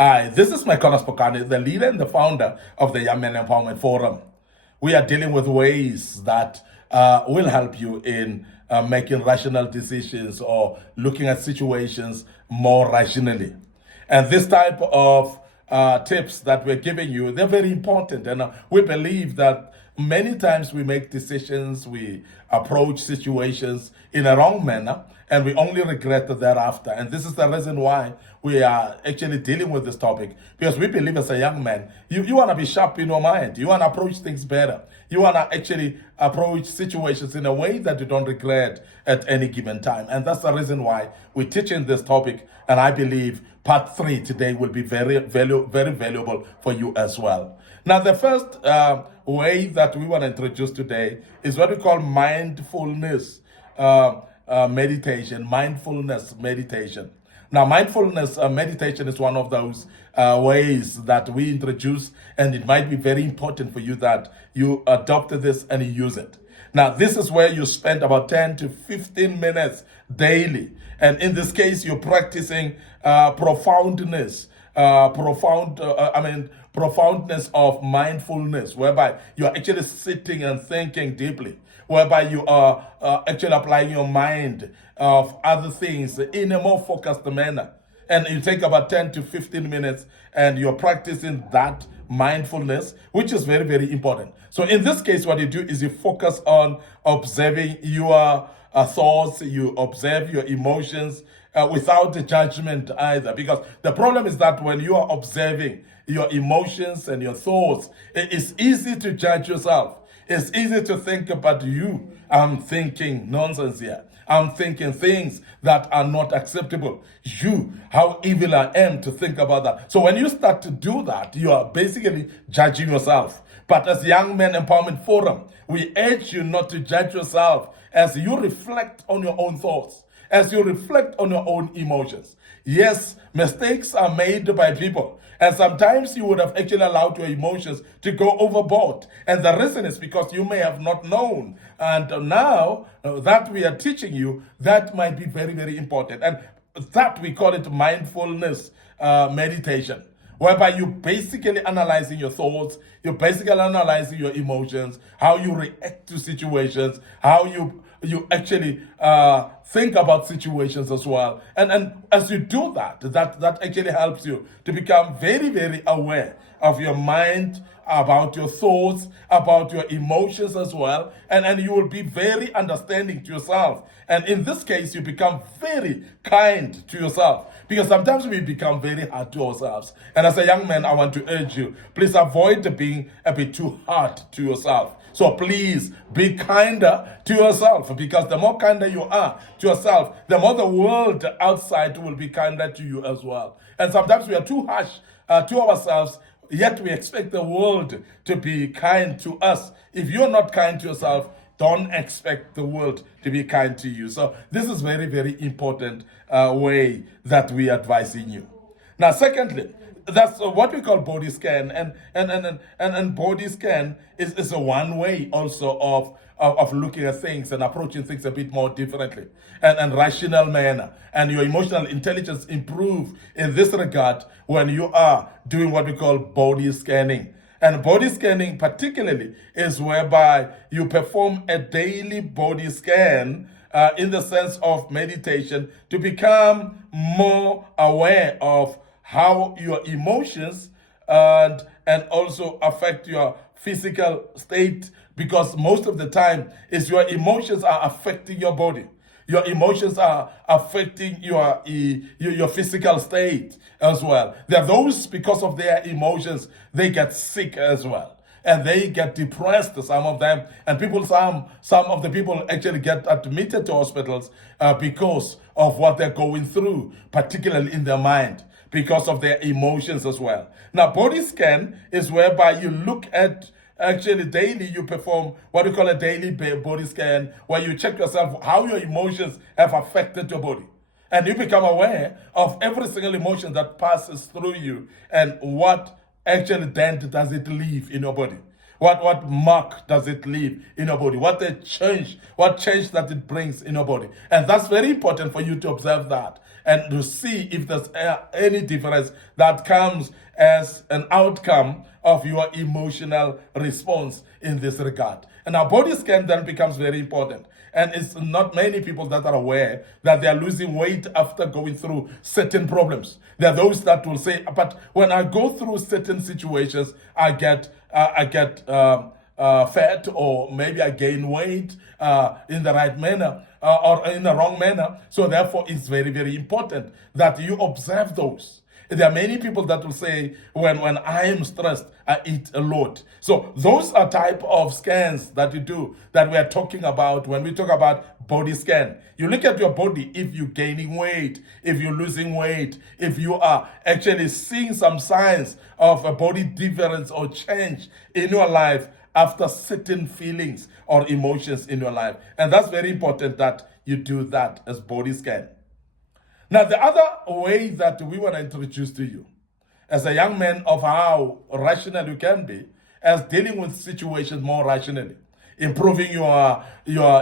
Hi, this is Micornus, Phokane, the leader and the founder of the Young Men Empowerment Forum. We are dealing with ways that will help you in making rational decisions or looking at situations more rationally. And this type of tips that we're giving you, they're very important. And we believe that many times we make decisions, we approach situations in a wrong manner, and we only regret it thereafter. And this is the reason why we are actually dealing with this topic, because we believe as a young man, you want to be sharp in your mind. You want to approach things better. You want to actually approach situations in a way that you don't regret at any given time. And that's the reason why we're teaching this topic. And I believe part 3 today will be very valuable for you as well. Now, the first way that we want to introduce today is what we call mindfulness meditation. Mindfulness meditation. Now, mindfulness meditation is one of those ways that we introduce, and it might be very important for you that you adopt this and you use it. Now, this is where you spend about 10 to 15 minutes daily. And in this case, you're practicing profoundness of mindfulness, whereby you're actually sitting and thinking deeply, whereby you are actually applying your mind of other things in a more focused manner. And you take about 10 to 15 minutes and you're practicing that mindfulness, which is very, very important. So in this case, what you do is you focus on observing your thoughts, you observe your emotions without the judgment either. Because the problem is that when you are observing your emotions and your thoughts, it's easy to judge yourself. It's easy to think about you. I'm thinking nonsense here. I'm thinking things that are not acceptable. How evil I am to think about that. So when you start to do that, you are basically judging yourself. But as Young Men Empowerment Forum, we urge you not to judge yourself as you reflect on your own thoughts, as you reflect on your own emotions. Yes, mistakes are made by people. And sometimes you would have actually allowed your emotions to go overboard. And the reason is because you may have not known. And now that we are teaching you, that might be very, very important. And that we call it mindfulness meditation, whereby you basically analyzing your thoughts, you're basically analyzing your emotions, how you react to situations, how you actually think about situations as well. And as you do that actually helps you to become very, very aware of your mind, about your thoughts, about your emotions as well. And you will be very understanding to yourself. And in this case, you become very kind to yourself. Because sometimes we become very hard to ourselves. And as a young man, I want to urge you, please avoid being a bit too hard to yourself. So please be kinder to yourself, because the more kinder you are to yourself, the more the world outside will be kinder to you as well. And sometimes we are too harsh to ourselves, yet we expect the world to be kind to us. If you're not kind to yourself, don't expect the world to be kind to you. So this is very, very important way that we are advising you. Now, secondly, that's what we call body scan, and body scan is a one way also of looking at things and approaching things a bit more differently and rational manner. And your emotional intelligence improve in this regard when you are doing what we call body scanning. And body scanning particularly is whereby you perform a daily body scan in the sense of meditation to become more aware of how your emotions and also affect your physical state, because most of the time is your emotions are affecting your body. Your emotions are affecting your physical state as well. There are those, because of their emotions, they get sick as well. And they get depressed, some of them. And some of the people actually get admitted to hospitals because of what they're going through, particularly in their mind, because of their emotions as well. Now, body scan is whereby you look at, actually daily, you perform what we call a daily body scan, where you check yourself how your emotions have affected your body. And you become aware of every single emotion that passes through you and what actually dent does it leave in your body. What mark does it leave in your body? What change that it brings in your body? And that's very important for you to observe that. and to see if there's any difference that comes as an outcome of your emotional response in this regard. And our body scan then becomes very important. And it's not many people that are aware that they are losing weight after going through certain problems. There are those that will say, but when I go through certain situations, I get fat, or maybe I gain weight in the right manner or in the wrong manner. So therefore, it's very, very important that you observe those. There are many people that will say, when I am stressed, I eat a lot. So those are type of scans that you do, that we are talking about when we talk about body scan. You look at your body, if you're gaining weight, if you're losing weight, if you are actually seeing some signs of a body difference or change in your life after certain feelings or emotions in your life. And that's very important that you do that as body scan. Now, the other way that we want to introduce to you, as a young man, of how rational you can be, as dealing with situations more rationally, improving your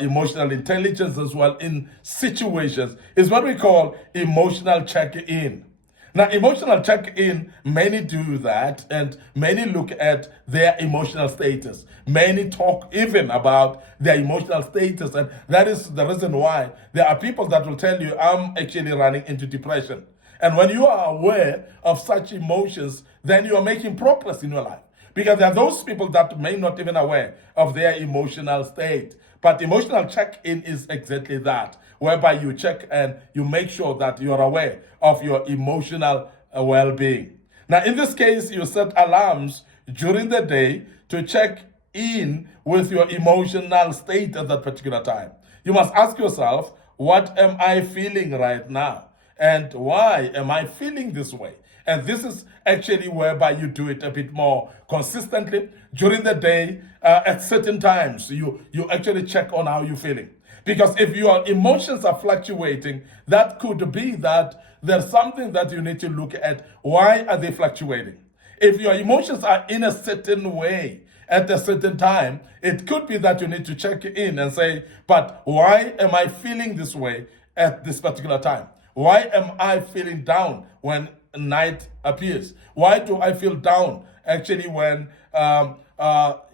emotional intelligence as well in situations, is what we call emotional check-in. Now, emotional check-in, many do that, and many look at their emotional status. Many talk even about their emotional status, and that is the reason why there are people that will tell you, I'm actually running into depression. And when you are aware of such emotions, then you are making progress in your life. Because there are those people that may not even aware of their emotional state. But emotional check-in is exactly that, whereby you check and you make sure that you're aware of your emotional well-being. Now, in this case, you set alarms during the day to check in with your emotional state at that particular time. You must ask yourself, what am I feeling right now? And why am I feeling this way? And this is actually whereby you do it a bit more consistently during the day. At certain times, you actually check on how you're feeling. Because if your emotions are fluctuating, that could be that there's something that you need to look at. Why are they fluctuating? If your emotions are in a certain way at a certain time, it could be that you need to check in and say, but why am I feeling this way at this particular time? Why am I feeling down when night appears? Why do I feel down actually when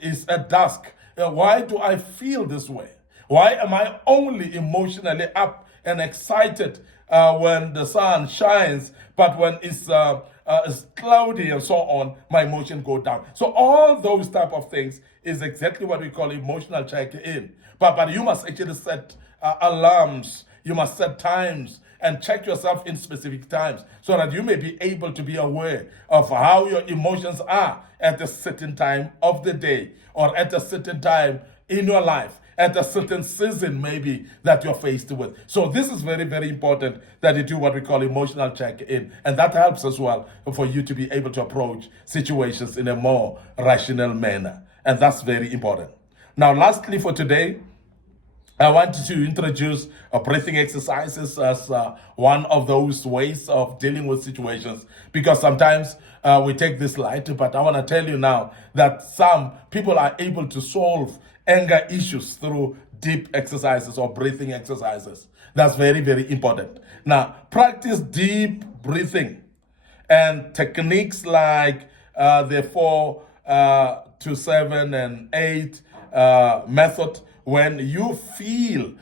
it's at dusk? Why do I feel this way? Why am I only emotionally up and excited when the sun shines, but when it's cloudy and so on, my emotion go down? So all those type of things is exactly what we call emotional check-in. But you must actually set alarms. You must set times and check yourself in specific times so that you may be able to be aware of how your emotions are at a certain time of the day, or at a certain time in your life, at a certain season maybe that you're faced with. So this is very, very important that you do what we call emotional check-in. And that helps as well for you to be able to approach situations in a more rational manner. And that's very important. Now, lastly for today, I want to introduce breathing exercises as one of those ways of dealing with situations, because sometimes we take this light, but I want to tell you now that some people are able to solve anger issues through deep exercises or breathing exercises. That's very, very important. Now, practice deep breathing and techniques like the 4 to 7 and 8 method. When you feel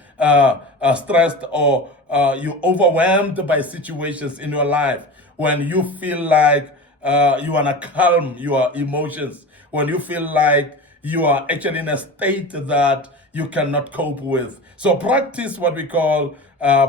stressed or you're overwhelmed by situations in your life, when you feel like you want to calm your emotions, when you feel like you are actually in a state that you cannot cope with. So practice what we call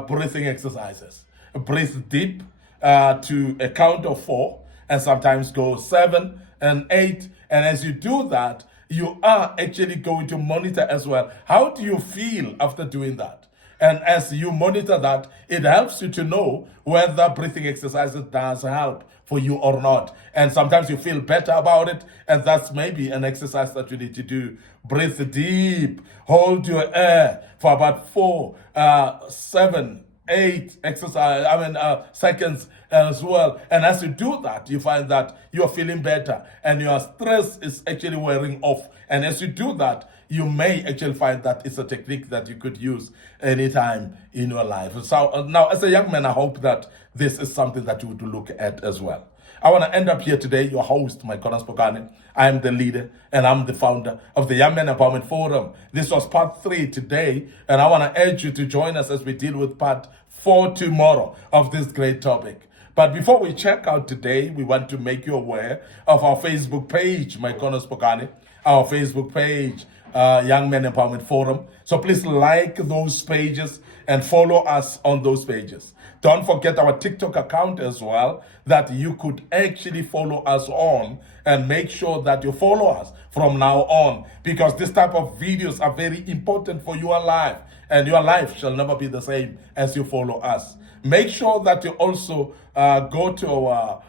breathing exercises. Breathe deep to a count of 4, and sometimes go 7 and 8. And as you do that, you are actually going to monitor as well. How do you feel after doing that? And as you monitor that, it helps you to know whether breathing exercises does help for you or not. And sometimes you feel better about it, and that's maybe an exercise that you need to do. Breathe deep, hold your air for about 4, 7 8 exercise, seconds as well. And as you do that, you find that you're feeling better and your stress is actually wearing off. And as you do that, you may actually find that it's a technique that you could use anytime in your life. So now, as a young man, I hope that this is something that you would look at as well. I want to end up here today, your host, Micornus Phokane. I am the leader and I'm the founder of the Young Men Empowerment Forum. This was part 3 today, and I want to urge you to join us as we deal with part 4 tomorrow of this great topic. But before we check out today, we want to make you aware of our Facebook page, Micornus Phokane, our Facebook page, Young Men Empowerment Forum. So please like those pages and follow us on those pages. Don't forget our TikTok account as well, that you could actually follow us on, and make sure that you follow us from now on, because this type of videos are very important for your life, and your life shall never be the same as you follow us. Make sure that you also go to our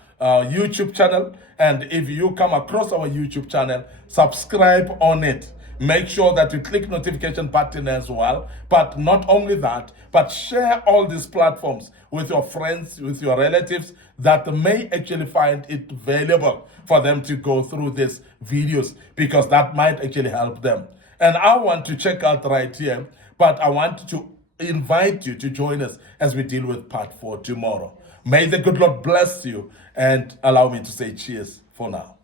YouTube channel, and if you come across our YouTube channel, subscribe on it. Make sure that you click notification button as well. But not only that, but share all these platforms with your friends, with your relatives that may actually find it valuable for them to go through these videos, because that might actually help them. And I want to check out right here, but I want to invite you to join us as we deal with part 4 tomorrow. May the good Lord bless you, and allow me to say cheers for now.